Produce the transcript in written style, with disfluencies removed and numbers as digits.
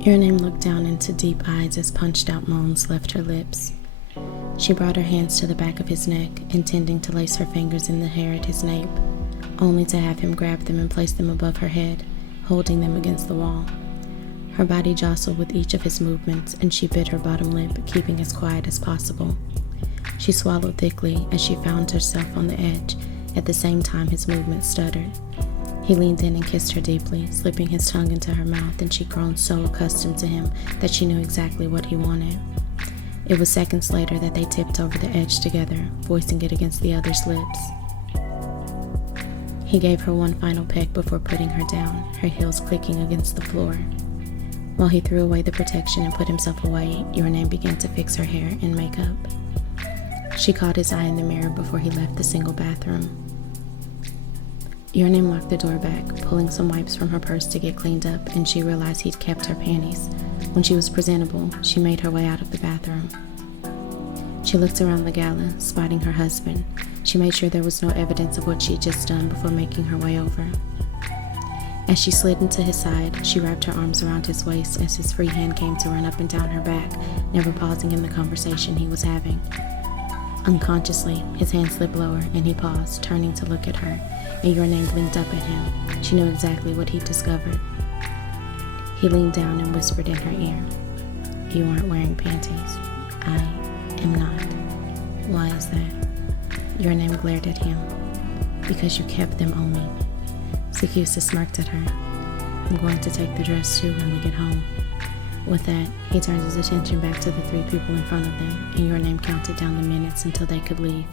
Your name looked down into deep eyes as punched-out moans left her lips. She brought her hands to the back of his neck, intending to lace her fingers in the hair at his nape, only to have him grab them and place them above her head, holding them against the wall. Her body jostled with each of his movements, and she bit her bottom lip, keeping as quiet as possible. She swallowed thickly as she found herself on the edge, at the same time his movements stuttered. He leaned in and kissed her deeply, slipping his tongue into her mouth, and she'd grown so accustomed to him that she knew exactly what he wanted. It was seconds later that they tipped over the edge together, voicing it against the other's lips. He gave her one final peck before putting her down, her heels clicking against the floor. While he threw away the protection and put himself away, Your Name began to fix her hair and makeup. She caught his eye in the mirror before he left the single bathroom. Your Name locked the door back, pulling some wipes from her purse to get cleaned up, and she realized he'd kept her panties. When she was presentable, she made her way out of the bathroom. She looked around the gala, spotting her husband. She made sure there was no evidence of what she'd just done before making her way over. As she slid into his side, she wrapped her arms around his waist as his free hand came to run up and down her back, never pausing in the conversation he was having. Unconsciously, his hand slipped lower, and he paused, turning to look at her, and Your Name blinked up at him. She knew exactly what he'd discovered. He leaned down and whispered in her ear, "You aren't wearing panties. I am not." "Why is that?" Your Name glared at him. "Because you kept them on me." Sakusa smirked at her. "I'm going to take the dress too when we get home." With that, he turned his attention back to the three people in front of them, and Your Name counted down the minutes until they could leave.